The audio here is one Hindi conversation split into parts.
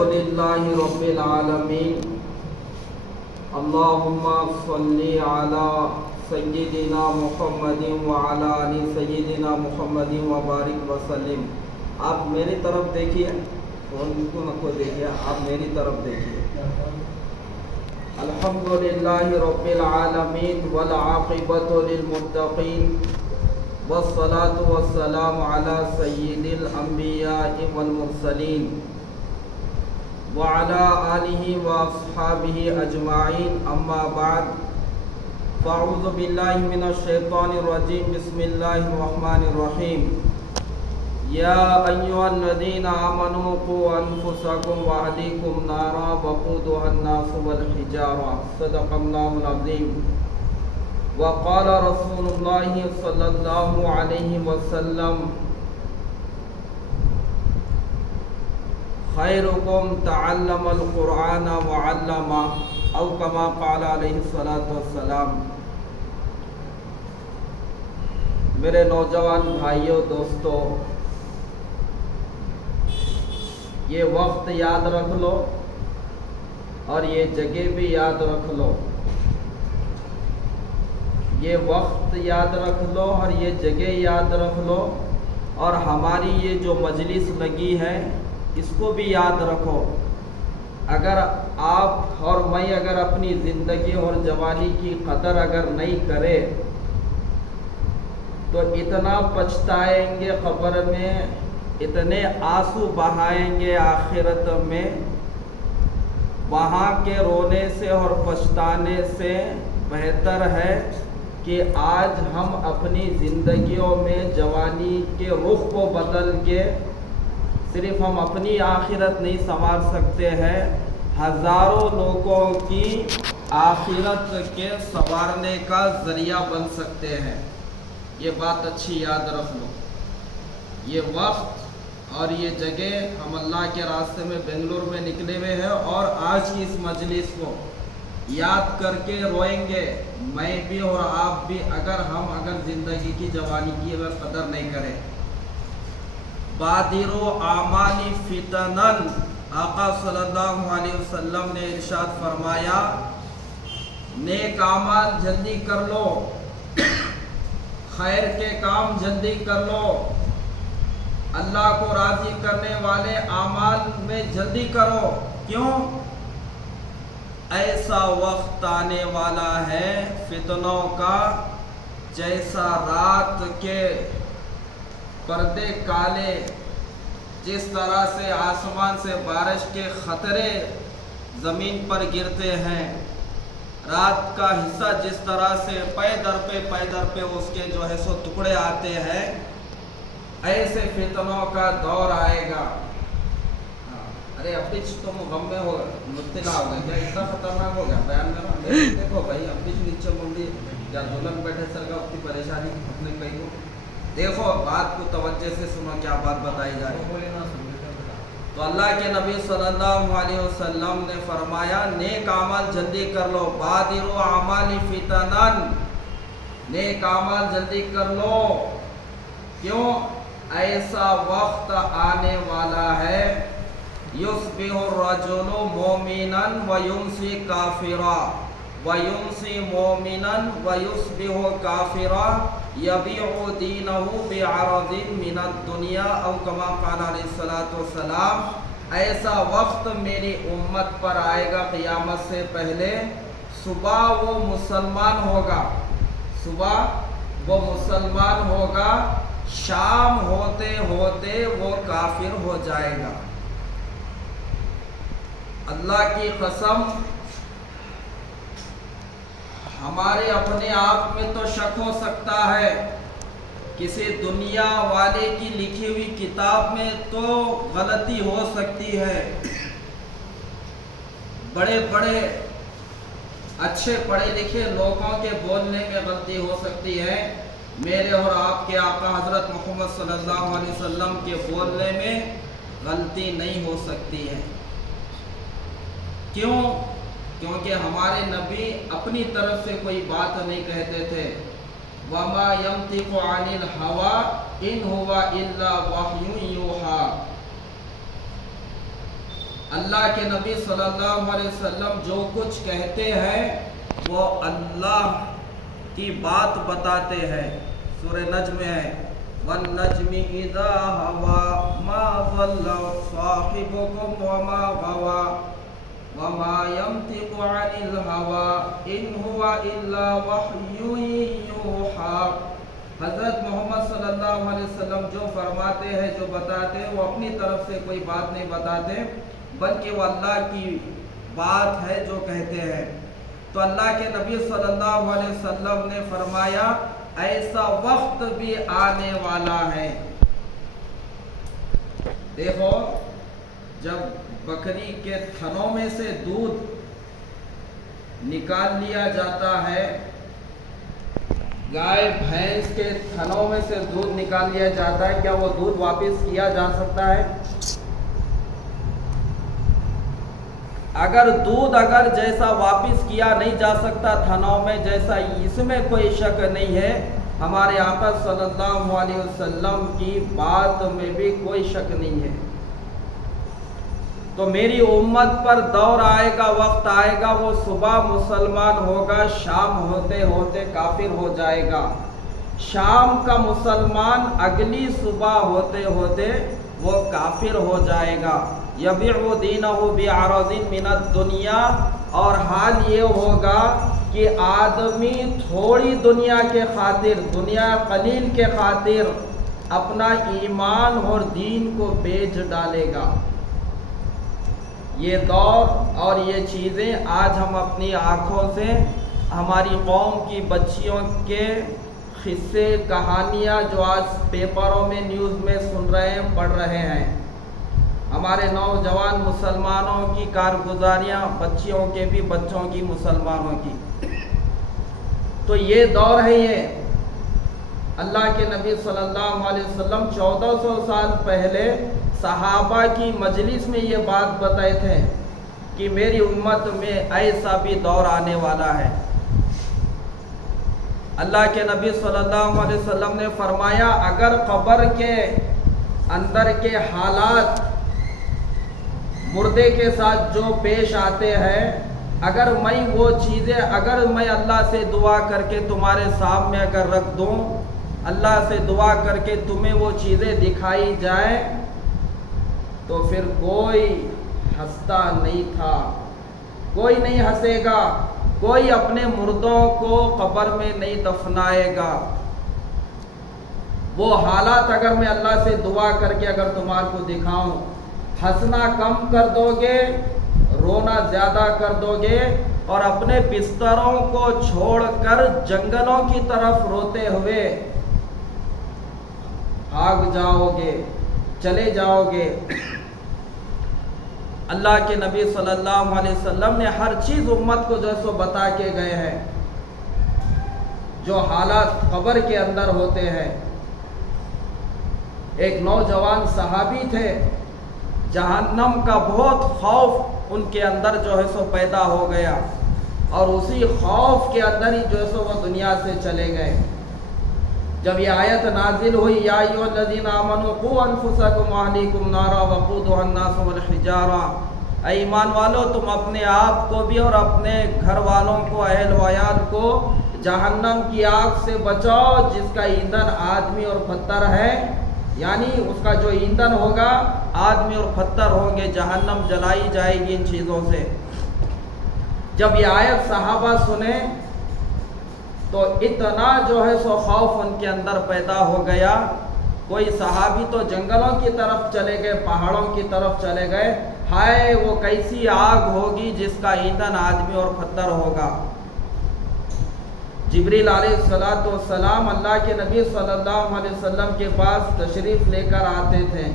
अल्हम्दुलिल्लाहि रब्बिल आलमीन। अल्लाहुम्मा सल्ली अला सय्यिदिना मुहम्मदिन व अला आलि सय्यिदिना मुहम्मदिन व बारिक व सल्लिम। आप मेरी तरफ देखिए, फोन को नको देखिए, आप मेरी तरफ देखिए। अल्हम्दुलिल्लाहि रब्बिल आलमीन वल आक़िबतु लिल मुत्तक़ीन वस्सलातु वस्सलामु अला सय्यिदिल अंबिया'i वल मुरसलीन व अला आलिहि व अस्हाबिहि अजमाइन। अम्मा बाद, फ़अऊज़ु बिल्लाहि मिनश शैतानिर रजीम। बिस्मिल्लाहिर रहमानिर रहीम। या अय्युहल्लज़ीना आमनू क़ू अन्फुसकुम व अहलीकुम नारा वक़ूदुहन नासु वल हिजारा। सदक़ल्लाहुल अज़ीम। व क़ाल रसूलुल्लाहि सल्लल्लाहु अलैहि वसल्लम खैरुकुम तअल्लमल कुरआन व अल्लमा औ कमा क़ाल अलैहि सलातु वस्सलाम। मेरे नौजवान भाइयों दोस्तों, ये वक्त याद रख लो और ये जगह भी याद रख लो। ये वक्त याद रख लो और ये जगह याद रख लो, और हमारी ये जो मजलिस लगी है इसको भी याद रखो। अगर आप और मैं अगर अपनी ज़िंदगी और जवानी की कदर अगर नहीं करें तो इतना पछताएंगे कब्र में, इतने आंसू बहाएंगे आखिरत में। वहाँ के रोने से और पछताने से बेहतर है कि आज हम अपनी ज़िंदगियों में जवानी के रुख को बदल के सिर्फ हम अपनी आखिरत नहीं संवार सकते हैं, हज़ारों लोगों की आखिरत के संवारने का ज़रिया बन सकते हैं। ये बात अच्छी याद रख लो। ये वक्त और ये जगह हम अल्लाह के रास्ते में बेंगलुरु में निकले हुए हैं, और आज की इस मजलिस को याद करके रोएंगे मैं भी और आप भी, अगर ज़िंदगी की जवानी की अगर कदर नहीं करें। बादिरो आमानी फितनन, आका सल्लल्लाहु अलैहि वसल्लम ने इरशाद फरमाया, नेक आमाल जल्दी कर लो, खैर के काम जल्दी कर लो, अल्लाह को राजी करने वाले आमाल में जल्दी करो। क्यों? ऐसा वक्त आने वाला है फितनों का, जैसा रात के पर्दे काले, जिस तरह से आसमान से बारिश के खतरे ज़मीन पर गिरते हैं, रात का हिस्सा जिस तरह से पैदर पे उसके जो है सो टुकड़े आते हैं, ऐसे फितनों का दौर आएगा। अरे अभी तुम गम में हो मुब्तला हो गए क्या? इतना खतरनाक हो गया बयान मेरा। देखो भाई, अभी नीचे मुंडी या दुल्हन बैठे सर का अपनी परेशानी अपने कहीं को देखो, बात को तवज्जो से सुनो, क्या बात बताई जा रही है। तो अल्लाह के नबी सल्लल्लाहु अलैहि वसल्लम ने फरमाया, नेक आमल जल्दी कर लो। बादिरो आमाली फितनन, नेक आमल जल्दी कर लो। क्यों? ऐसा वक्त आने वाला है, युस्बिहु रजुलु मोमिनन व युमसी काफिरा व युमसी मोमिनन व युस्बिहु काफिरा यबीउ दीनहु बिअरदिन मिनद दुनिया औ कमा क़ाल अलैहि सलातु वस्सलाम। ऐसा वक्त मेरी उम्मत पर आएगा क़यामत से पहले। सुबह वो मुसलमान होगा, शाम होते होते वो काफिर हो जाएगा। अल्लाह की कसम, हमारे अपने आप में तो शक हो सकता है, किसी दुनिया वाले की लिखी हुई किताब में तो गलती हो सकती है, बड़े बड़े अच्छे पढ़े लिखे लोगों के बोलने में गलती हो सकती है, मेरे और आपके आका हजरत मोहम्मद सल्लल्लाहु अलैहि वसल्लम के बोलने में गलती नहीं हो सकती है। क्यों? क्योंकि हमारे नबी अपनी तरफ से कोई बात नहीं कहते थे। वमा यंतिकु अनिल हवा इन हुवा इल्ला वह्युन यूहा। अल्लाह के नबी सल्लल्लाहु अलैहि वसल्लम जो कुछ कहते हैं वो अल्लाह की बात बताते हैं। सूरह नज्म में है, वन नज्मि इज़ा हवा मा ज़ल्ला साहिबुकुम वमा गवा वमा यंतिक़ु अनिल हवा इन हुवा इल्ला वह्युन यूहा। हज़रत मोहम्मद सल्लल्लाहु अलैहि वसल्लम जो फरमाते हैं, जो बताते हैं, वो अपनी तरफ से कोई बात नहीं बताते, बल्कि वो अल्लाह की बात है जो कहते हैं। तो अल्लाह के नबी सल्लल्लाहु अलैहि वसल्लम ने फरमाया ऐसा वक्त भी आने वाला है। देखो, जब बकरी के थनों में से दूध निकाल लिया जाता है, गाय भैंस के थनों में से दूध निकाल लिया जाता है, क्या वो दूध वापस किया जा सकता है? अगर जैसा वापस किया नहीं जा सकता थनों में, जैसा इसमें कोई शक नहीं है, हमारे आका सल्लल्लाहु अलैहि वसल्लम की बात में भी कोई शक नहीं है। तो मेरी उम्मत पर दौर आएगा, वक्त आएगा, वो सुबह मुसलमान होगा, शाम होते होते काफिर हो जाएगा। शाम का मुसलमान अगली सुबह होते होते वो काफिर हो जाएगा। यबीउ दीनहु बिअरज़िन मिनद दुनिया, और हाल ये होगा कि आदमी थोड़ी दुनिया के खातिर, दुनिया कलील के खातिर अपना ईमान और दीन को बेच डालेगा। ये दौर और ये चीज़ें आज हम अपनी आँखों से हमारी कौम की बच्चियों के किस्से कहानियाँ जो आज पेपरों में न्यूज़ में सुन रहे हैं, पढ़ रहे हैं, हमारे नौजवान मुसलमानों की कारगुजारियाँ, बच्चियों के भी, बच्चों की, मुसलमानों की। तो ये दौर है। ये अल्लाह के नबी सल्लल्लाहु अलैहि वसल्लम 1400 साल पहले सहाबा की मजलिस में ये बात बताए थे कि मेरी उम्मत में ऐसा भी दौर आने वाला है। अल्लाह के नबी सल्लल्लाहु अलैहि वसल्लम ने फरमाया, अगर कब्र के अंदर के हालात मुर्दे के साथ जो पेश आते हैं, अगर मैं वो चीज़ें, अगर मैं अल्लाह से दुआ करके तुम्हारे सामने अगर रख दूं, अल्लाह से दुआ करके तुम्हें वो चीज़ें दिखाई जाए, तो फिर कोई हंसता नहीं था, कोई नहीं हंसेगा, कोई अपने मुर्दों को कब्र में नहीं दफनाएगा। वो हालात अगर मैं अल्लाह से दुआ करके अगर तुम्हारे को दिखाऊं, हंसना कम कर दोगे, रोना ज्यादा कर दोगे, और अपने बिस्तरों को छोड़कर जंगलों की तरफ रोते हुए भाग जाओगे, चले जाओगे। अल्लाह के नबी सल्लल्लाहु अलैहि वसल्लम ने हर चीज़ उम्मत को जो सो बता के गए हैं, जो हालात कब्र के अंदर होते हैं। एक नौजवान सहाबी थे, जहन्नम का बहुत खौफ उनके अंदर जो है सो पैदा हो गया, और उसी खौफ के अंदर ही जो है सो वो दुनिया से चले गए। जब ये आयत नाजिल हुई, या अय्युहल्लज़ीना आमनू क़ू अनफुसकुम व अहलीकुम नारा वक़ूदुहा अन्नास वल हिजारा, ऐ ईमान वालों, तुम अपने आप को भी और अपने घर वालों को, अहल वयाल को जहन्नम की आग से बचाओ, जिसका ईंधन आदमी और पत्थर है। यानी उसका जो ईंधन होगा आदमी और पत्थर होंगे, जहन्नम जलाई जाएगी इन चीज़ों से। जब ये आयत सहाबा सुने तो इतना जो है सो खौफ उनके अंदर पैदा हो गया। कोई सहाबी तो जंगलों की तरफ चले गए, पहाड़ों की तरफ चले गए, हाय वो कैसी आग होगी जिसका ईंधन आदमी और पत्थर होगा। जिब्रील अलैहिस्सलाम अल्लाह के नबी सल्लल्लाहु अलैहि वसल्लम के पास तशरीफ़ लेकर आते थे।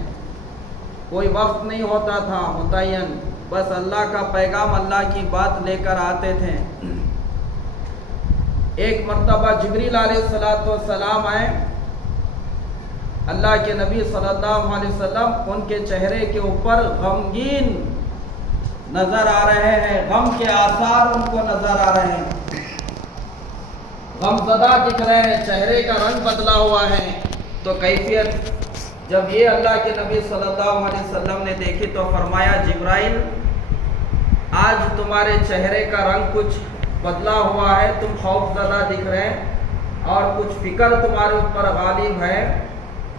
कोई वक्त नहीं होता था मुतय्यन, बस अल्लाह का पैगाम, अल्लाह की बात लेकर आते थे। एक मर्तबा जिब्रील अलैहिस्सलाम आए, अल्लाह के नबी सल्लल्लाहु अलैहि वसल्लम उनके चेहरे के ऊपर गमगीन नजर आ रहे हैं, गम के आसार उनको नजर आ रहे हैं, गमज़दा दिख रहे हैं, चेहरे का रंग बदला हुआ है। तो कैफियत जब ये अल्लाह के नबी सल्लल्लाहु अलैहि वसल्लम ने देखी तो फरमाया, जिब्राइल आज तुम्हारे चेहरे का रंग कुछ बदला हुआ है, तुम खौफज़दा दिख रहे हैं और कुछ फिक्र तुम्हारे ऊपर गालिब है।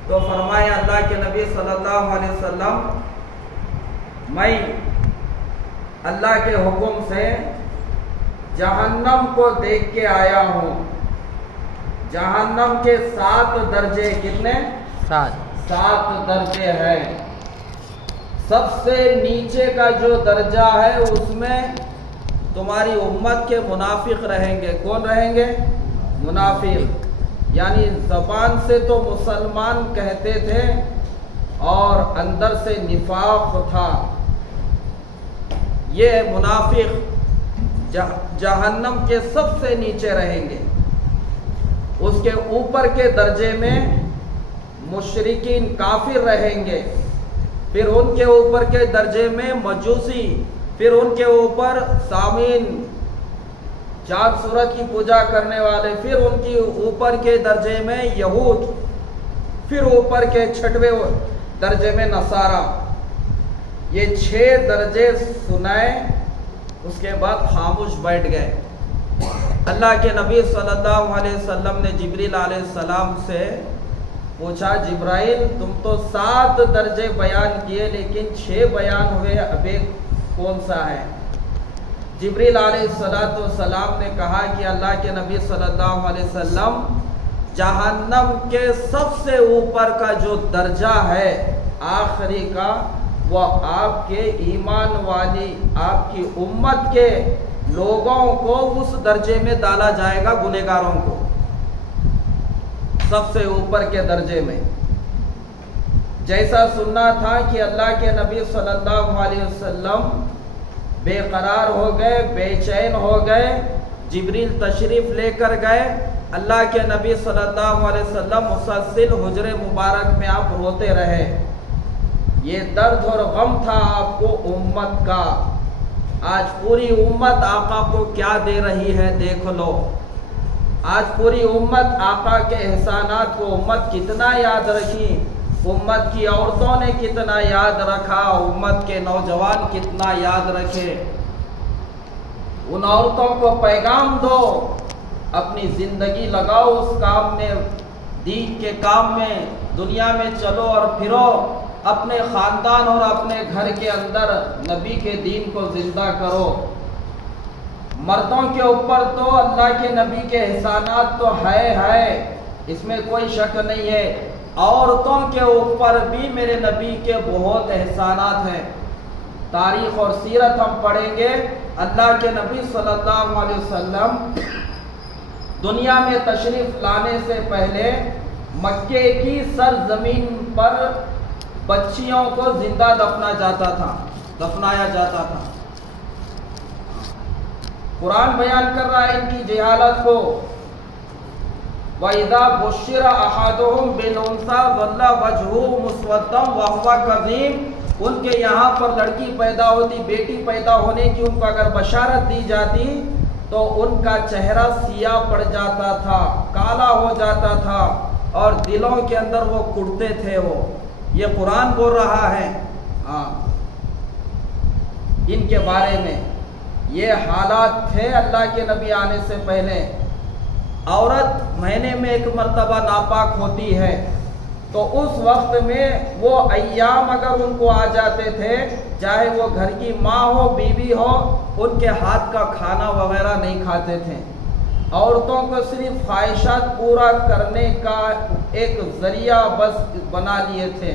तो फरमाया अल्लाह के नबी सल्लल्लाहु अलैहि वसल्लम, मैं अल्लाह के हुक्म से जहन्नम को देख के आया हूँ। जहन्नम के 7 दर्जे, कितने? 7 दर्जे हैं। सबसे नीचे का जो दर्जा है उसमें तुम्हारी उम्मत के मुनाफिक रहेंगे। कौन रहेंगे? मुनाफिक, यानी ज़बान से तो मुसलमान कहते थे और अंदर से निफाक था। ये मुनाफिक जहन्नम के सबसे नीचे रहेंगे। उसके ऊपर के दर्जे में मुशरिकीन काफिर रहेंगे, फिर उनके ऊपर के दर्जे में मजूसी, फिर उनके ऊपर सामीन, चाँद सूरज की पूजा करने वाले, फिर उनके ऊपर के दर्जे में यहूद, फिर ऊपर के 6वें दर्जे में नसारा। ये 6 दर्जे सुनाए, उसके बाद खामोश बैठ गए। अल्लाह के नबी सल्लल्लाहु अलैहि वसल्लम ने जिब्रील अलैहिस्सलाम से पूछा, जिब्राइल तुम तो 7 दर्जे बयान किए लेकिन 6 बयान हुए, अब एक कौन सा है? जिब्रील अलैहिस्सलाम ने कहा कि अल्लाह के नबी सल्लल्लाहु अलैहि वसल्लम, जहन्नम के सबसे ऊपर का जो दर्जा है आखिरी का, वह आपके ईमान वाली आपकी उम्मत के लोगों को उस दर्जे में डाला जाएगा, गुनहगारों को सबसे ऊपर के दर्जे में। जैसा सुनना था कि अल्लाह के नबी सल्लल्लाहु अलैहि वसल्लम बेकरार हो गए, बेचैन हो गए। जिब्रील तशरीफ लेकर गए। अल्लाह के नबी सल्लल्लाहु अलैहि वसल्लम मुसलसल हुजरे मुबारक में आप रोते रहे। ये दर्द और गम था आपको उम्मत का। आज पूरी उम्मत आका को क्या दे रही है देख लो। आज पूरी उम्मत आका के एहसानात को उम्मत कितना याद रखी, उम्मत की औरतों ने कितना याद रखा, उम्मत के नौजवान कितना याद रखे। उन औरतों को पैगाम दो, अपनी जिंदगी लगाओ उस काम में, दीन के काम में, दुनिया में चलो और फिरो, अपने ख़ानदान और अपने घर के अंदर नबी के दीन को जिंदा करो। मर्दों के ऊपर तो अल्लाह के नबी के एहसानात तो है, इसमें कोई शक नहीं है। औरतों के ऊपर भी मेरे नबी के बहुत एहसानात हैं। तारीख और सीरत हम पढ़ेंगे। अल्लाह के नबी सल्लल्लाहु अलैहि वसल्लम दुनिया में तशरीफ लाने से पहले मक्के की सरजमीन पर बच्चियों को जिंदा दफनाया जाता था। कुरान बयान कर रहा है इनकी जहालत को। वइज़ा बुश्शिरा अहदुहुम बिल-उन्सा वल्ला वजहुहु मुस्वद्दन व हुवा कज़ीम। उनके यहाँ पर लड़की पैदा होती, बेटी पैदा होने की उनको अगर बशारत दी जाती तो उनका चेहरा सियाह पड़ जाता था, काला हो जाता था और दिलों के अंदर वो कुड़ते थे। वो ये कुरान बोल रहा है इनके बारे में। ये हालात थे अल्लाह के नबी आने से पहले। औरत महीने में 1 मरतबा नापाक होती है, तो उस वक्त में वो अय्याम अगर उनको आ जाते थे, चाहे वो घर की माँ हो, बीवी हो, उनके हाथ का खाना वगैरह नहीं खाते थे। औरतों को सिर्फ ख्वाहिशात पूरा करने का एक जरिया बस बना लिए थे।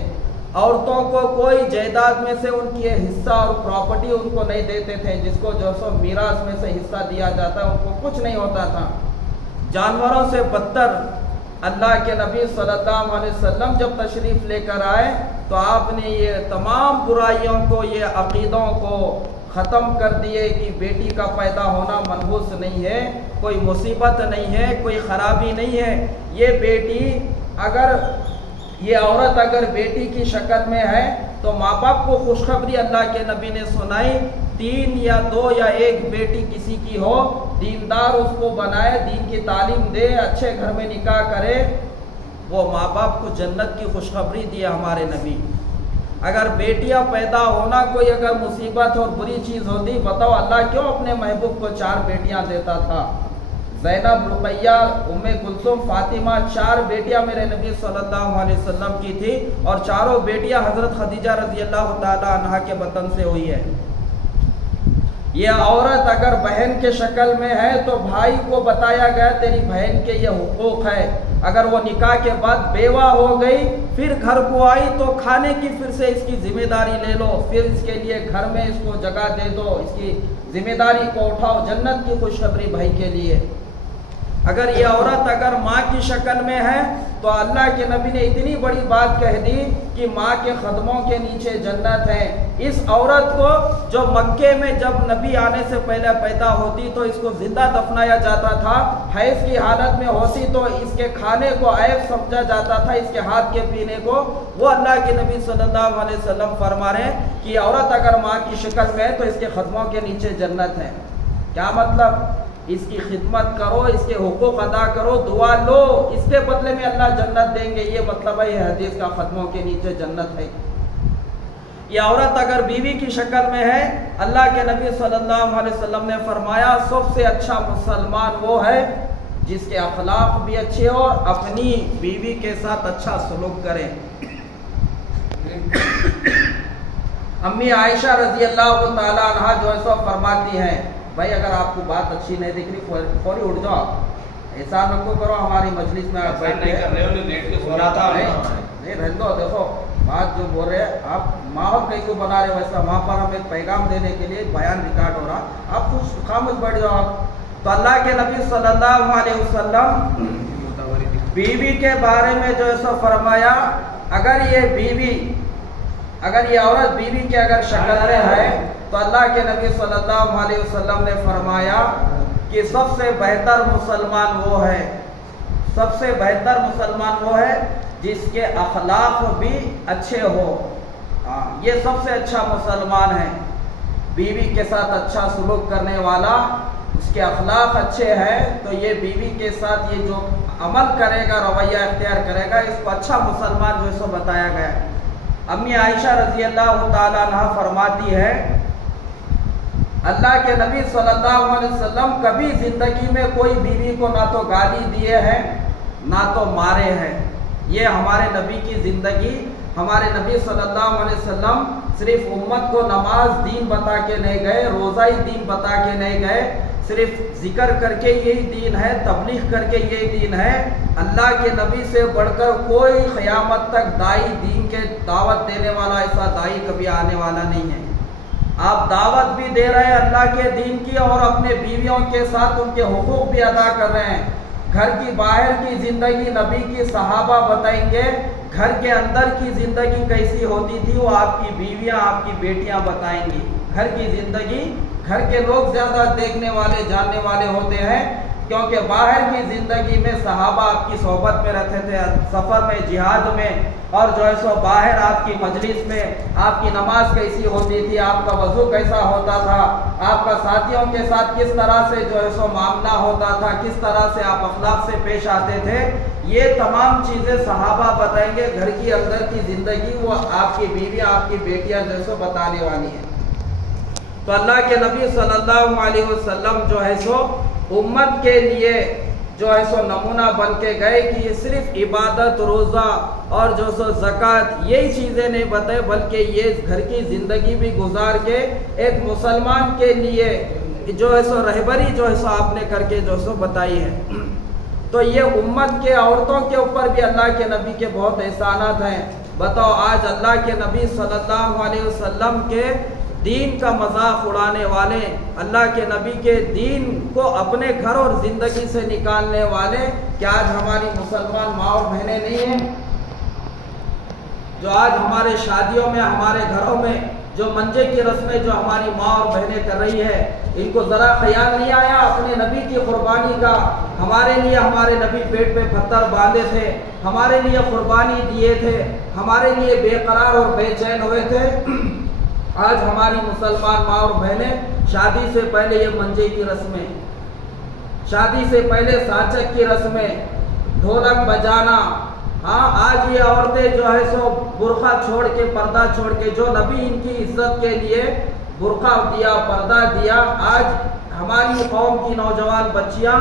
औरतों को कोई जायदाद में से उनकी हिस्सा और प्रॉपर्टी उनको नहीं देते थे, जिसको जो सो मीरास में से हिस्सा दिया जाता है, उनको कुछ नहीं होता था। जानवरों से बदतर अल्लाह के नबी सल्लल्लाहु अलैहि वसल्लम जब तशरीफ़ लेकर आए तो आपने ये तमाम बुराइयों को, ये अक़ीदों को ख़त्म कर दिए कि बेटी का पैदा होना मनहूस नहीं है, कोई मुसीबत नहीं है, कोई ख़राबी नहीं है। ये बेटी अगर ये औरत अगर बेटी की शक्ल में है तो माँ बाप को खुशखबरी अल्लाह के नबी ने सुनाई, 3 या 2 या 1 बेटी किसी की हो, दीनदार उसको बनाए, दीन की तालीम दे, अच्छे घर में निकाह करे, वो माँ बाप को जन्नत की खुशखबरी दी है हमारे नबी। अगर बेटियां पैदा होना कोई अगर मुसीबत और बुरी चीज़ होती, बताओ अल्लाह क्यों अपने महबूब को 4 बेटियां देता था। ज़ैनब, रुक़ैया, उम्मे कुलसुम, फातिमा, 4 बेटियां मेरे नबी सल्लल्लाहु अलैहि वसल्लम की थी और चारों बेटियां हज़रत खदीजा रज़ी अल्लाह ताला अन्हा के वतन से हुई है। ये औरत अगर बहन के शक्ल में है तो भाई को बताया गया तेरी बहन के ये हुकूक है। अगर वो निकाह के बाद बेवा हो गई फिर घर को आई तो खाने की फिर से इसकी जिम्मेदारी ले लो, फिर इसके लिए घर में इसको जगह दे दो, इसकी जिम्मेदारी को उठाओ, जन्नत की खुशखबरी भाई के लिए। अगर ये औरत अगर माँ की शक्ल में है तो अल्लाह के नबी ने इतनी बड़ी बात कह दी कि माँ के कदमों के नीचे जन्नत है। इस औरत को जो मक्के में जब नबी आने से पहले पैदा होती तो इसको जिंदा दफनाया जाता था, हैज की हालत में होती तो इसके खाने को ऐब समझा जाता था, इसके हाथ के पीने को। वो अल्लाह के नबी सल्लल्लाहु अलैहि वसल्लम फरमा रहे हैं कि औरत अगर माँ की शक्ल में है तो इसके कदमों के नीचे जन्नत है। क्या मतलब? इसकी खिदमत करो, इसके हुकूक अदा करो, दुआ लो, इसके बदले में अल्लाह जन्नत देंगे। ये मतलब है ये हदीस का, कदमों के नीचे जन्नत है। ये औरत अगर बीवी की शक्ल में है, अल्लाह के नबी सल्लल्लाहु अलैहि वसल्लम ने फरमाया सबसे अच्छा मुसलमान वो है जिसके अखलाक भी अच्छे हो और अपनी बीवी के साथ अच्छा सलूक करे। अम्मी आयशा रजी अल्लाह ताला अन्हा जो है सो फरमाती हैं, भाई अगर आपको बात अच्छी नहीं दिख रही फौरी उठ जाओ, ऐसा नको करो हमारी मजलिस में आप बैठ नहीं कर रहे हो, नहीं रहने दो। देखो बात जो बोल रहे हैं आप माहौल कहीं को बना रहे हो वैसा, वहाँ पर हम एक पैगाम देने के लिए बयान रिकॉर्ड हो रहा, आप कुछ खामोश बैठ जाओ आप। तो अल्लाह के नबी सल्लल्लाहु अलैहि वसल्लम बीवी के बारे में जो है सो फरमाया, अगर ये औरत बीवी के अगर शक्ल में है तो अल्लाह के नबी सल्लल्लाहु अलैहि वसल्लम ने फरमाया कि सबसे बेहतर मुसलमान वो है, सबसे बेहतर मुसलमान वो है जिसके अखलाक भी अच्छे हो। ये सबसे अच्छा मुसलमान है, बीवी के साथ अच्छा सलूक करने वाला, उसके अखलाक अच्छे हैं तो ये बीवी के साथ ये जो अमल करेगा, रवैया इख्तियार करेगा, इसको अच्छा मुसलमान जो इसको बताया गया। अम्मी आयशा रजी अल्लाह ताला अन्हा फरमाती है, अल्लाह के नबी सल्लल्लाहु अलैहि वसल्लम कभी जिंदगी में कोई बीवी को ना तो गाली दिए हैं ना तो मारे हैं। ये हमारे नबी की जिंदगी, हमारे नबी सल्लल्लाहु अलैहि वसल्लम सिर्फ उम्मत को नमाज दीन बता के नहीं गए, रोज़ा ही दीन बता के नहीं गए, सिर्फ जिक्र करके यही दीन है, तबलीग करके यही दीन है। अल्लाह के नबी से बढ़कर कोई क़यामत तक दाई दीन के दावत देने वाला ऐसा दाई कभी आने वाला नहीं है। आप दावत भी दे रहे हैं अल्लाह के दीन की और अपने बीवियों के साथ उनके हुकूक भी अदा कर रहे हैं। घर की बाहर की जिंदगी नबी की सहाबा बताएंगे, घर के अंदर की जिंदगी कैसी होती थी वो आपकी बीवियां, आपकी बेटियां बताएंगी। घर की जिंदगी घर के लोग ज्यादा देखने वाले जानने वाले होते हैं, क्योंकि बाहर की जिंदगी में सहाबा आपकी सोहबत में रहते थे, सफर में, जिहाद में, और जो है सो बाहर आपकी मजलिस में आपकी नमाज कैसी होती थी, आपका वजू कैसा होता था, आपका साथियों के साथ किस तरह से जो है सो मामला होता था, किस तरह से आप अखलाक से पेश आते थे, ये तमाम चीज़ें सहाबा बताएंगे। घर की अंदर की ज़िंदगी वो आपकी बीवी, आपकी बेटियां जो है सो बताने वाली है। तो अल्लाह के नबी सल्लल्लाहु अलैहि वसल्लम जो है सो उम्मत के लिए जो है सो नमूना बन के गए कि ये सिर्फ इबादत, रोज़ा और जो सो ज़कात यही चीज़ें नहीं बताए, बल्कि ये घर की ज़िंदगी भी गुजार के एक मुसलमान के लिए जो है सो रहबरी जो है सो आपने करके जो सो बताई है। तो ये उम्मत के औरतों के ऊपर भी अल्लाह के नबी के बहुत एहसानात हैं। बताओ आज अल्लाह के नबी सल्लल्लाहु अलैहि वसल्लम के दीन का मजाक उड़ाने वाले, अल्लाह के नबी के दीन को अपने घर और ज़िंदगी से निकालने वाले, क्या आज हमारी मुसलमान माँ और बहनें नहीं हैं? जो आज हमारे शादियों में, हमारे घरों में जो मंजे की रस्में जो हमारी माँ और बहनें कर रही है, इनको ज़रा ख्याल नहीं आया अपने नबी की कुर्बानी का। हमारे लिए हमारे नबी पेट पे पत्थर बांधे थे, हमारे लिए कुर्बानी दिए थे, हमारे लिए बेकरार और बेचैन हुए थे। आज हमारी मुसलमान माँ और बहनें शादी से पहले ये मंजे की रस्में, शादी से पहले साचक की रस्में, ढोलक बजाना, हाँ, आज ये औरतें जो है सो बुर्का छोड़ के, पर्दा छोड़ के, जो नबी इनकी इज्जत के लिए बुर्का दिया, पर्दा दिया, आज हमारी कौम की नौजवान बच्चियां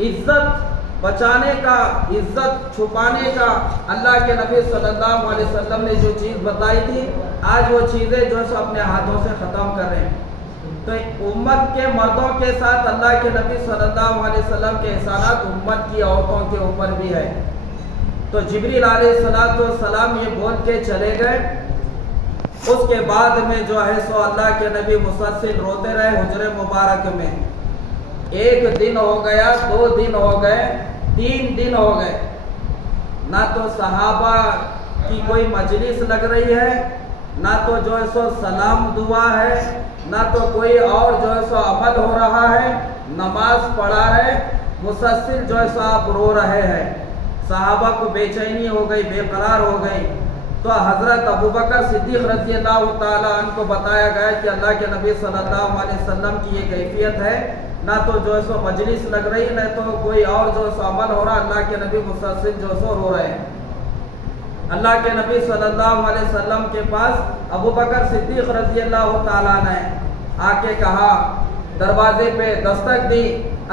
इज्जत बचाने का, इज्जत छुपाने का अल्लाह के नबी सल्लल्लाहु अलैहि वसल्लम ने जो चीज़ बताई थी, आज वो चीज़ें जो है सो अपने हाथों से ख़त्म कर रहे हैं। तो उम्मत के मर्दों के साथ अल्लाह के नबी सल्लल्लाहु अलैहि वसल्लम के एहसानात उम्मत की औरतों के ऊपर भी है। तो जिब्रील अलैहिस्सलाम ये बोल के चले गए। उसके बाद में जो है सो अल्लाह के नबी मुसलसल रोते रहे हुजरे मुबारक में। एक दिन हो गया, 2 दिन हो गए, 3 दिन हो गए, ना तो सहाबा की कोई मजलिस लग रही है, ना तो जो है सो सलाम दुआ है, ना तो कोई और जो है सो अमल हो रहा है, नमाज पढ़ा है, मुसलसल जो है सो आप रो रहे हैं। सहाबा को बेचैनी हो गई, बेकरार हो गई। तो हज़रत अबू बकर सिद्दीक़ रज़ी अल्लाह ताला अन्हु को बताया गया कि अल्लाह के नबी सल्लल्लाहु अलैहि वसल्लम की ये कैफियत है, ना तो जो है सो मजलिस लग रही, ना तो कोई और जो है सो अमल हो रहा, अल्लाह के नबी मुसलसल जो सो रो रहे हैं। अल्लाह के नबी सल्लल्लाहु अलैहि वसल्लम के पास अबू बकर सिद्दीक़ रज़ी अल्लाह ताला ने आके कहा, दरवाजे पे दस्तक दी।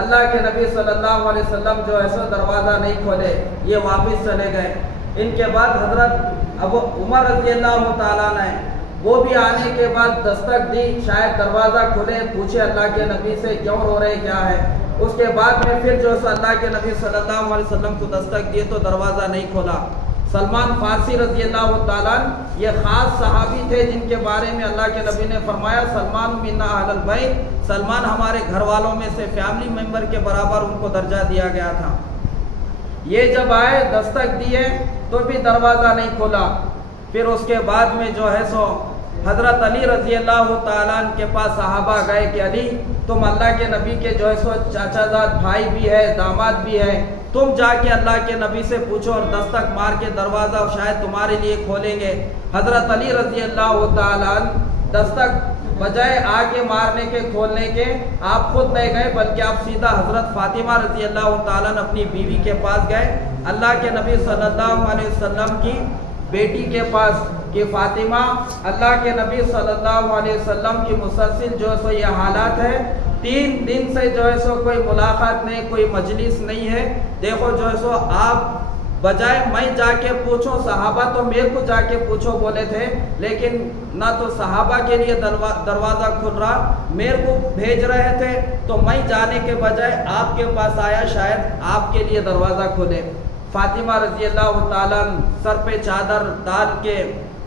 अल्लाह के नबी सल्लल्लाहु अलैहि वसल्लम जो है सो दरवाज़ा नहीं खोले, ये वापस चले गए। इनके बाद हजरत अबू उमर रज़ी अल्लाह ताला ने वो भी आने के बाद दस्तक दी, शायद दरवाज़ा खुले, पूछे अल्लाह के नबी से क्यों रो रहे, क्या है। उसके बाद में फिर जो है अल्लाह के नबी सल्लल्लाहु अलैहि वसल्लम को दस्तक दिए तो दरवाज़ा नहीं खोला। सलमान फारसी रज़ी अल्लाह ताला ये ख़ास सहाबी थे जिनके बारे में अल्लाह के नबी ने फरमाया, सलमान मिन्ना अहलल बैत, सलमान हमारे घर वालों में से, फैमिली मेंबर के बराबर उनको दर्जा दिया गया था। ये जब आए, दस्तक दिए तो भी दरवाज़ा नहीं खोला। फिर उसके बाद में जो है सो हज़रत अली रज़ी अल्लाह ताला के पास सहाबा गए कि अली, तुम अल्लाह के नबी के जो है सो चाचाजाद भाई भी है, दामाद भी है, तुम जाके अल्लाह के नबी से पूछो और दस्तक मार के दरवाज़ा शायद तुम्हारे लिए खोलेंगे। हज़रत अली रज़ी अल्लाह ताला दस्तक बजाय आगे मारने के, खोलने के, आप खुद नहीं गए, बल्कि आप सीधा हज़रत फ़ातिमा रज़ी अल्लाह ताला अपनी बीवी के पास गए, अल्लाह के नबी सल्लल्लाहु अलैहि वसल्लम की बेटी के पास कि फ़ातिमा, अल्लाह के नबी सल्लल्लाहु अलैहि वसल्लम की मुसलसिल जो है सो ये हालात है, 3 दिन से जो है सो कोई मुलाकात नहीं, कोई मजलिस नहीं है। देखो जो है सो आप बजाय मैं जाके पूछूं, सहाबा तो मेरे को जाके पूछो बोले थे, लेकिन ना तो सहाबा के लिए दरवाज़ा खुल रहा, मेरे को भेज रहे थे, तो मैं जाने के बजाय आपके पास आया, शायद आपके लिए दरवाज़ा खुले। फ़ातिमा रज़ी अल्लाह ताला सर पे चादर डाल के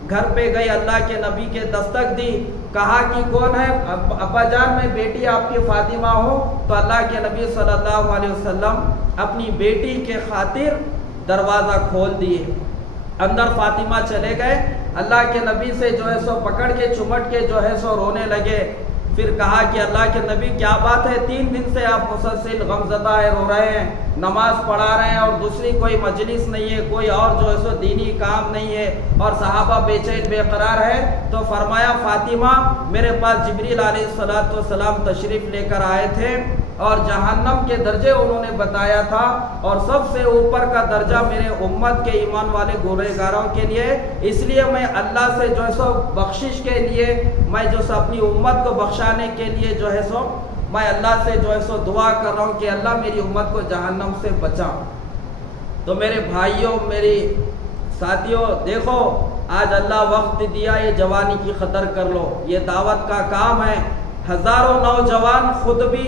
घर पे गई, अल्लाह के नबी के दस्तक दी, कहा कि कौन है। अब्बा जान, मैं बेटी आपकी फ़ातिमा हूँ। तो अल्लाह के नबी सल्लल्लाहु अलैहि वसल्लम अपनी बेटी के खातिर दरवाज़ा खोल दिए, अंदर फ़ातिमा चले गए, अल्लाह के नबी से जो है सो पकड़ के चुमट के जो है सो रोने लगे। फिर कहा कि अल्लाह के नबी क्या बात है, 3 दिन से आप मुसलसल गमज़दा है, रो रहे हैं, नमाज पढ़ा रहे हैं और दूसरी कोई मजलिस नहीं है, कोई और जो है सो दीनी काम नहीं है और सहाबा बेचैन बेकरार है। तो फरमाया, फ़ातिमा, मेरे पास जिब्रील अलैहिस्सलाम तशरीफ़ लेकर आए थे और जहन्नम के दर्जे उन्होंने बताया था, और सबसे ऊपर का दर्जा मेरे उम्मत के ईमान वाले गुनहगारों के लिए, इसलिए मैं अल्लाह से जो है सो बख्शिश के लिए, मैं जो सो अपनी उम्मत को बख्शाने के लिए जो है सो मैं अल्लाह से जो है सो दुआ कर रहा हूँ कि अल्लाह मेरी उम्मत को जहन्नम से बचा। तो मेरे भाइयों, मेरी साथियों, देखो आज अल्लाह वक्त दिया, ये जवानी की कदर कर लो, ये दावत का काम है। हज़ारों नौजवान खुद भी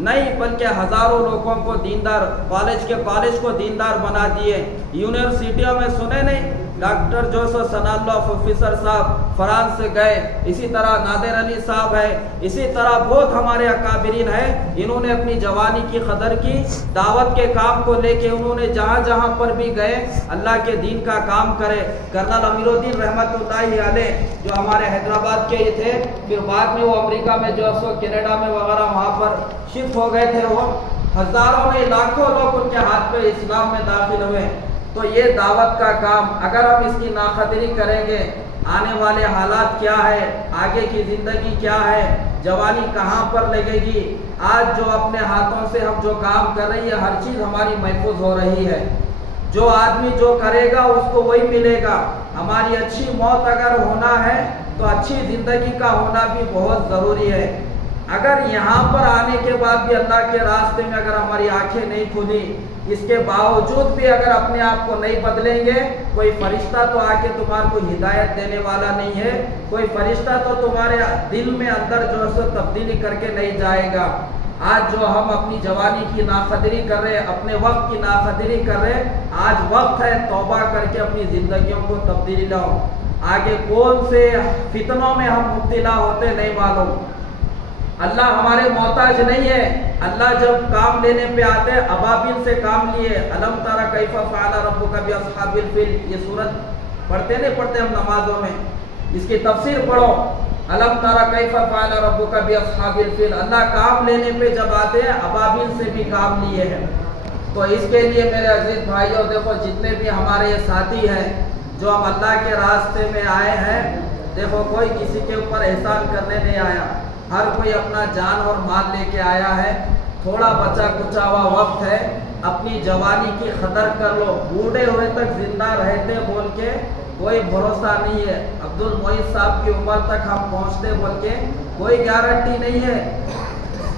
नहीं बल्कि हज़ारों लोगों को दीनदार, कॉलेज को दीनदार बना दिए। यूनिवर्सिटियों में सुने नहीं, डॉक्टर जोसो सनाल्लाह ऑफिसर साहब फ्रांस से गए, इसी तरह नादिर अली साहब है, इसी तरह बहुत हमारे अकाबिरीन है, इन्होंने अपनी जवानी की कदर की, दावत के काम को लेके उन्होंने जहाँ जहाँ पर भी गए अल्लाह के दीन का काम करे। कर्नल अमीरुद्दीन रहमतुल्लाहि अलैह जो हमारे हैदराबाद के ही थे, फिर बाद में वो अमेरिका में जो सो कनाडा में वगैरह वहाँ पर शिफ्ट हो गए थे। वो हज़ारों नहीं लाखों लोग उनके हाथ पे इस्लाम में दाखिल हुए। तो ये दावत का काम अगर हम इसकी नाखदरी करेंगे, आने वाले हालात क्या है, आगे की ज़िंदगी क्या है, जवानी कहाँ पर लगेगी, आज जो अपने हाथों से हम जो काम कर रही है हर चीज़ हमारी महफूज हो रही है। जो आदमी जो करेगा उसको वही मिलेगा। हमारी अच्छी मौत अगर होना है तो अच्छी ज़िंदगी का होना भी बहुत ज़रूरी है। अगर यहाँ पर आने के बाद भी अल्लाह के रास्ते में अगर हमारी आंखें नहीं खुली, इसके बावजूद भी अगर अपने आप को नहीं बदलेंगे, कोई फरिश्ता तो आके तुम्हारे को हिदायत देने वाला नहीं है, कोई फरिश्ता तो तुम्हारे दिल में अंदर जो है सो तब्दीली करके नहीं जाएगा। आज जो हम अपनी जवानी की नाकदरी कर रहे हैं, अपने वक्त की नाकदरी कर रहे हैं, आज वक्त है तौबा करके अपनी ज़िंदगियों को तब्दीली लाओ। आगे कौन से फितनों में हम मुब्तला होते नहीं मालूम। अल्लाह हमारे मोहताज नहीं है। अल्लाह जब काम लेने पे आते हैं, अबाबिल से काम लिए। अलम तारा कैफा फ़अल रब्बुका बि अस्हाबिल फील, ये सूरत पढ़ते नहीं पढ़ते हम नमाजों में, इसकी तफसीर पढ़ो। अलम तारा कैफा फ़अल रब्बुका बि अस्हाबिल फील, अल्लाह काम लेने पे जब आते हैं अबाबिल से भी काम लिए हैं। तो इसके लिए मेरे अजीज भाइयों, देखो जितने भी हमारे साथी हैं जो हम अल्लाह के रास्ते में आए हैं, देखो कोई किसी के ऊपर एहसान करने नहीं आया, हर कोई अपना जान और माल लेके आया है। थोड़ा बचा कुचा हुआ वक्त है, अपनी जवानी की कदर कर लो। बूढ़े हुए तक जिंदा रहते बोल के कोई भरोसा नहीं है। अब्दुल मोइज साहब की उम्र तक हम पहुंचते बोल के कोई गारंटी नहीं है।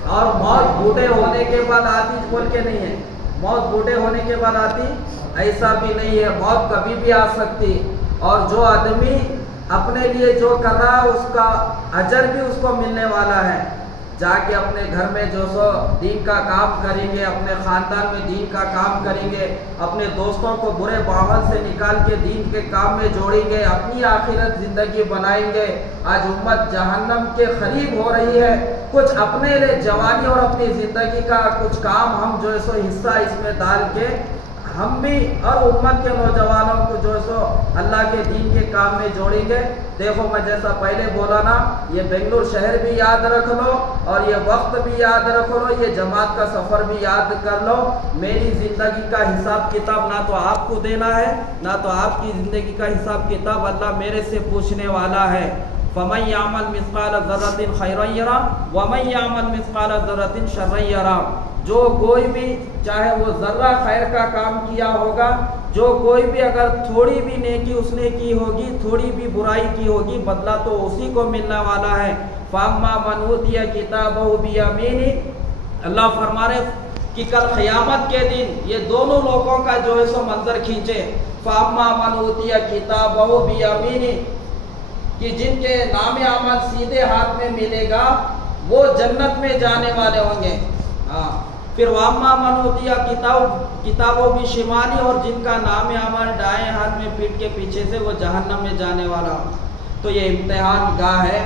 और मौत बूढ़े होने के बाद आती बोल के नहीं है, मौत बूढ़े होने के बाद आती ऐसा भी नहीं है, मौत कभी भी आ सकती। और जो आदमी अपने लिए जो कर रहा है उसका अजर भी उसको मिलने वाला है। जाके अपने घर में जो सो दीन का काम करेंगे, अपने ख़ानदान में दीन का काम करेंगे, अपने दोस्तों को बुरे माहौल से निकाल के दीन के काम में जोड़ेंगे, अपनी आखिरत ज़िंदगी बनाएंगे। आज उम्मत जहन्नम के करीब हो रही है। कुछ अपने लिए जवानी और अपनी ज़िंदगी का कुछ काम हम जो है सो हिस्सा इसमें डाल के हम भी और उम्मत के नौजवानों को जो है सो अल्लाह के दीन के काम में जोड़ेंगे। देखो मैं जैसा पहले बोला ना, ये बेंगलुरु शहर भी याद रख लो और ये वक्त भी याद रख लो, ये जमात का सफ़र भी याद कर लो। मेरी ज़िंदगी का हिसाब किताब ना तो आपको देना है, ना तो आपकी ज़िंदगी का हिसाब किताब अल्लाह मेरे से पूछने वाला है। फ़मन यामल मिस्क़ाल ज़र्रतिन खैरन यरा वमन यामल मिस्क़ाल ज़र्रतिन शर्रन यरा। जो कोई भी चाहे वो ज़र्रा खैर का काम किया होगा, जो कोई भी अगर थोड़ी भी नेकी उसने की होगी, थोड़ी भी बुराई की होगी, बदला तो उसी को मिलने वाला है। फ़अम्मा मन ऊतिया किताबहु बियमीनिही, अल्लाह फरमा रहे कि कल क़यामत के दिन ये दोनों लोगों का जो है सो मंजर खींचे। फ़अम्मा मन ऊतिया किताबहु बियमीनिही, कि जिनके नाम अमल सीधे हाथ में मिलेगा वो जन्नत में जाने वाले होंगे। हाँ, फिर वाम्मा मन ऊतिया किताबों की शिमाली, और जिनका नाम अमल दाएं हाथ में पीठ के पीछे से वो जहन्नम में जाने वाला। तो ये इम्तिहान गाह है,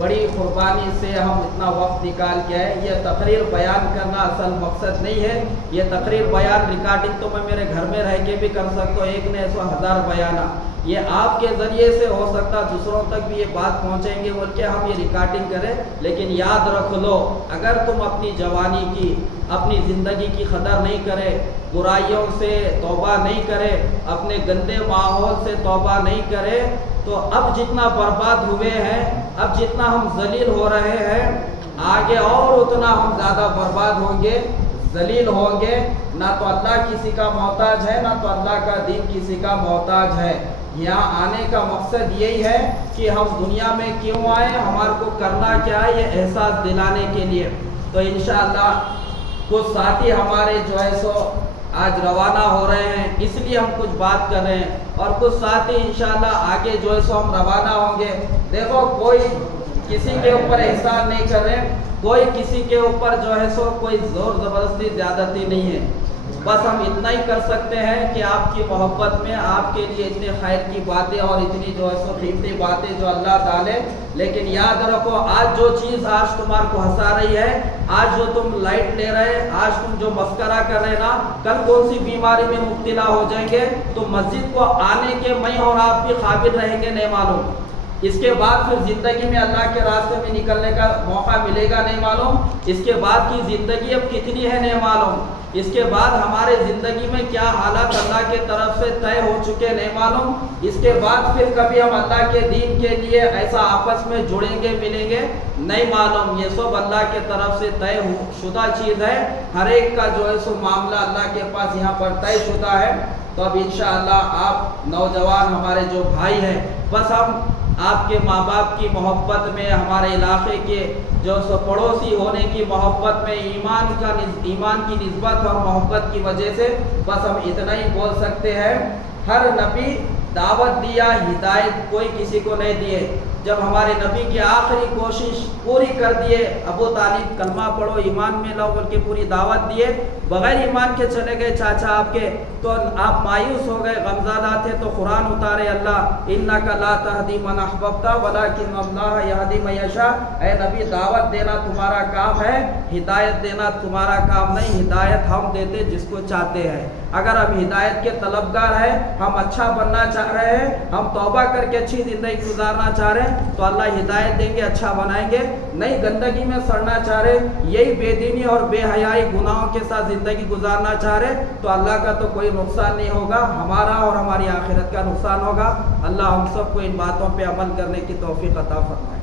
बड़ी कुर्बानी से हम इतना वक्त निकाल के आए। ये तकरीर बयान करना असल मकसद नहीं है। ये तकरीर बयान रिकॉर्डिंग तो मैं मेरे घर में रह के भी कर सकता हूँ, एक ने 100,000 बयाना। ये आपके ज़रिए से हो सकता दूसरों तक भी ये बात पहुँचेंगे बोल के हम ये रिकॉर्डिंग करें। लेकिन याद रख लो, अगर तुम अपनी जवानी की, अपनी ज़िंदगी की कदर नहीं करे, बुराइयों से तौबा नहीं करे, अपने गंदे माहौल से तौबा नहीं करे, तो अब जितना बर्बाद हुए हैं, अब जितना हम जलील हो रहे हैं, आगे और उतना हम ज़्यादा बर्बाद होंगे, जलील होंगे। ना तो अल्लाह किसी का मोहताज है, ना तो अल्लाह का दीन किसी का मोहताज है। यहाँ आने का मकसद यही है कि हम दुनिया में क्यों आए, हमारे को करना क्या है, ये एहसास दिलाने के लिए। तो इंशाअल्लाह कुछ साथी हमारे जो है सो आज रवाना हो रहे हैं, इसलिए हम कुछ बात कर रहे हैं। और कुछ साथी इंशाअल्लाह आगे जो है सो हम रवाना होंगे। देखो कोई किसी के ऊपर एहसान नहीं कर रहे, कोई किसी के ऊपर जो है सो कोई ज़ोर ज़बरदस्ती ज़्यादती नहीं है। बस हम इतना ही कर सकते हैं कि आपकी मोहब्बत में आपके लिए इतने खैर की बातें और इतनी जो है सो कीमती बातें जो अल्लाह डाले। लेकिन याद रखो, आज जो चीज़ आज तुम्हारे को हंसा रही है, आज जो तुम लाइट ले रहे हैं, आज तुम जो मस्करा कर रहे हैं ना, कल कौन सी बीमारी में मुब्तला हो जाएंगे तो मस्जिद को आने के मैं और आप भी काबिल रहेंगे नहीं मालूम। इसके बाद फिर ज़िंदगी में अल्लाह के रास्ते में निकलने का मौका मिलेगा नहीं मालूम, इसके बाद की ज़िंदगी अब कितनी है नहीं मालूम, इसके बाद हमारे ज़िंदगी में क्या हालात अल्लाह के तरफ से तय हो चुके नहीं मालूम, इसके बाद फिर कभी हम अल्लाह के दीन के लिए ऐसा आपस में जुड़ेंगे मिलेंगे नहीं मालूम। ये सब अल्लाह के तरफ से तय शुदा चीज़ है। हर एक का जो है सो मामला अल्लाह के पास यहाँ पर तय शुदा है। तो अब इंशाअल्लाह आप नौजवान हमारे जो भाई हैं, बस हम आपके माँ बाप की मोहब्बत में, हमारे इलाके के जो सो पड़ोसी होने की मोहब्बत में, ईमान की निस्बत और मोहब्बत की वजह से बस हम इतना ही बोल सकते हैं। हर नबी दावत दिया, हिदायत कोई किसी को नहीं दिए। जब हमारे नबी की आखिरी कोशिश पूरी कर दिए, अबू तालिब कलमा पढ़ो ईमान में लाओ बोल के पूरी दावत दिए, बगैर ईमान के चले गए चाचा आपके, तो आप मायूस हो गए, गमज़दा थे, तो कुरान उतारे अल्लाह, इन्नका ला तहदी मन अहबब्ता वलाकिन अल्लाह यहदी मन यशा। ऐ नबी, दावत देना तुम्हारा काम है, हिदायत देना तुम्हारा काम नहीं। हिदायत हम देते जिसको चाहते हैं। अगर हम हिदायत के तलबगार हैं, हम अच्छा बनना चाह रहे हैं, हम तौबा करके अच्छी ज़िंदगी गुजारना चाह रहे हैं, तो अल्लाह हिदायत देंगे, अच्छा बनाएंगे। नहीं गंदगी में सड़ना चाह रहे, यही बेदीनी और बेहयाई गुनाहों के साथ ज़िंदगी गुजारना चाह रहे, तो अल्लाह का तो कोई नुकसान नहीं होगा, हमारा और हमारी आखिरत का नुकसान होगा। अल्लाह हम सबको इन बातों पे अमल करने की तौफीक अता फरमाए।